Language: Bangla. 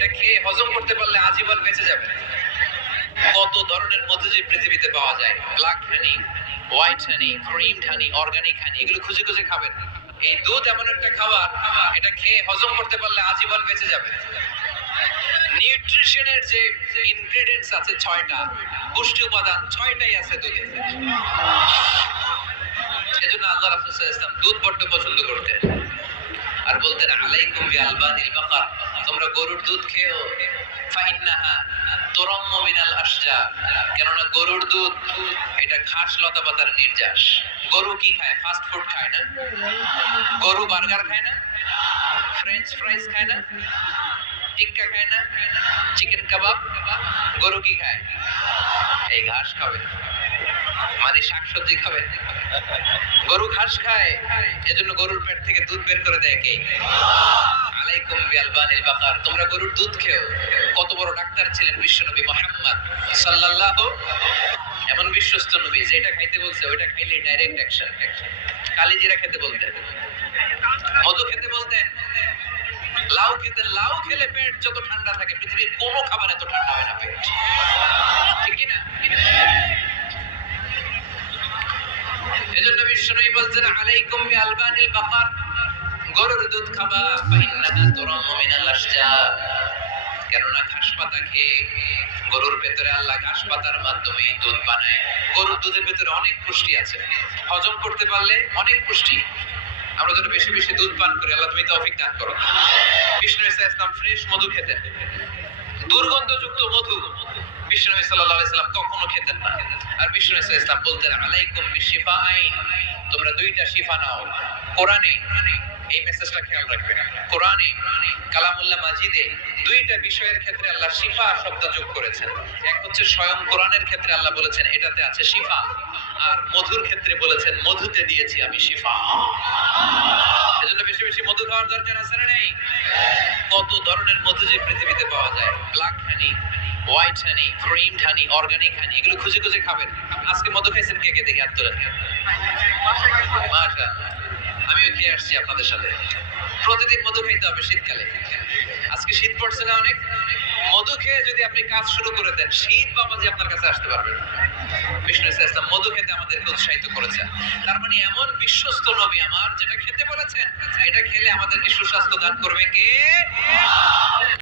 এটা খেয়ে হজম করতে পারলে আজীবন বেঁচে যাবে। কত ধরনের মধু যে পৃথিবীতে পাওয়া যায়, ব্ল্যাক হানি, হোয়াইট হানি, ক্রিমড হানি, অর্গানিক হানি, এগুলো খুঁজে খুঁজে খাবেন। এই দুধ এমন একটা খাবার, এটা খেয়ে হজম করতে পারলে আজীবন বেঁচে যাবে। নিউট্রিশনের যে ইনগ্রেডিয়েন্টস আছে 6টা, পুষ্টি উপাদান 6টাই আছে দুধে। এজন্য আল্লাহ রাসূল সাল্লাল্লাহু আলাইহি ওয়াসাল্লাম দুধ বড্ড পছন্দ করতেন আর বলতেন আলাইকুম বিআলবানিল বাকার, তোমরা গরুর দুধ খেও, ফাইন্নাহা তুরাম্মু মিনাল আশজার, কেননা গরুর দুধ এটা ঘাস লতা পাতার নির্যাস। গরু কি খায়? ফাস্ট ফুড খায় না? গরু বার্গার খায় না? ফ্রেঞ্চ ফ্রাইজ খায় না? টিক্কা খায় না? চিকেন কাবাব? গরু কি খায়? এই ঘাস খাবে, মানে শাকসবজি খাবে। গরু ঘাস খায়, এজন্য গরুর পেট থেকে দুধ বের করে দেয় কে? আলাইকুম বিআলবানিল বাকার, তোমরা গরুর দুধ খেও। কত বড় ডাক্তার ছিলেন বিশ্বনবী মুহাম্মদ সাল্লাল্লাহু, এমন বিশ্বস্ত নবী যে এটা খাইতে বলছে ওইটা খাইলে ডাইরেক্ট অ্যাকশন। কালিজিরা খেতে বলতেন, মধু খেতে বলতেন, লাউ খেতে, লাউ খেলে পেট যত ঠান্ডা থাকে পৃথিবীর কোনো খাবার এত ঠান্ডা হয় না পেট, ঠিক কি না? এজন্য বিশ্বনবী বলছেন আলাইকুম বিআলবানিল বাকার, গরুর দুধ খাবা, ফাইন্নাহা তুরাম্মু মিনাল আশজার, কেননা ঘাস পাতা খেয়ে গরুর ভেতরে আল্লাহ ঘাস পাতার মাধ্যমে দুধ বানায়। গরুর দুধের ভেতরে অনেক পুষ্টি আছে, হজম করতে পারলে অনেক পুষ্টি। আমরা যেন বেশি বেশি দুধ পান করি, আল্লাহ তুমি তৌফিক দান করো। বিষ্ণু ইসলাম ফ্রেশ মধু খেতেন, দুর্গন্ধযুক্ত মধু বিশ্বনবী সাল্লাল্লাহু আলাইহি সাল্লাম কখনো খেতেন না। আর বিষ্ণু ইসলাম বলতেন আলাইকুম বিশিফাইন, তোমরা দুইটা শিফা নাও। কোরআনে এই মেসেজটা খেয়াল রাখবেন, কোরআনে কালামুল্লাহ মাজিদে দুইটা বিষয়ের ক্ষেত্রে আল্লাহ শিফা শব্দ যোগ করেছেন। এক হচ্ছে স্বয়ং কোরআনের ক্ষেত্রে আল্লাহ বলেছেন এটাতে আছে শিফা, আর মধুর ক্ষেত্রে বলেছেন মধুতে দিয়েছি আমি শিফা। এজন্য বেশি বেশি মধু খাওয়ার দরকার আছে না নেই? কত ধরনের মধু যে পৃথিবীতে পাওয়া যায়, ব্ল্যাক হানি, হোয়াইট হানি, ক্রিমড হানি, অর্গানিক হানি, এগুলো খুঁজে খুঁজে খাবেন। আজকে মধু খাইছেন কে কে? দেখি হাত তোলেন। মাশাআল্লাহ, আমিও খেয়ে আসছি আপনাদের সাথে। প্রতিদিন মধু খাইতে হবে শীতকালে। আজকে শীত পড়ছে না অনেক, মধু খেয়ে যদি আপনি কাজ শুরু করে দেন, শীত বাবাজি আপনার কাছে আসতে পারবেন। বিষ্ণু ইসলাম মধু খেতে আমাদেরকে উৎসাহিত করেছেন। তার মানে এমন বিশ্বস্ত নবী আমার, যেটা খেতে বলেছেন এটা খেলে আমাদেরকে সুস্বাস্থ্য দান করবে কে?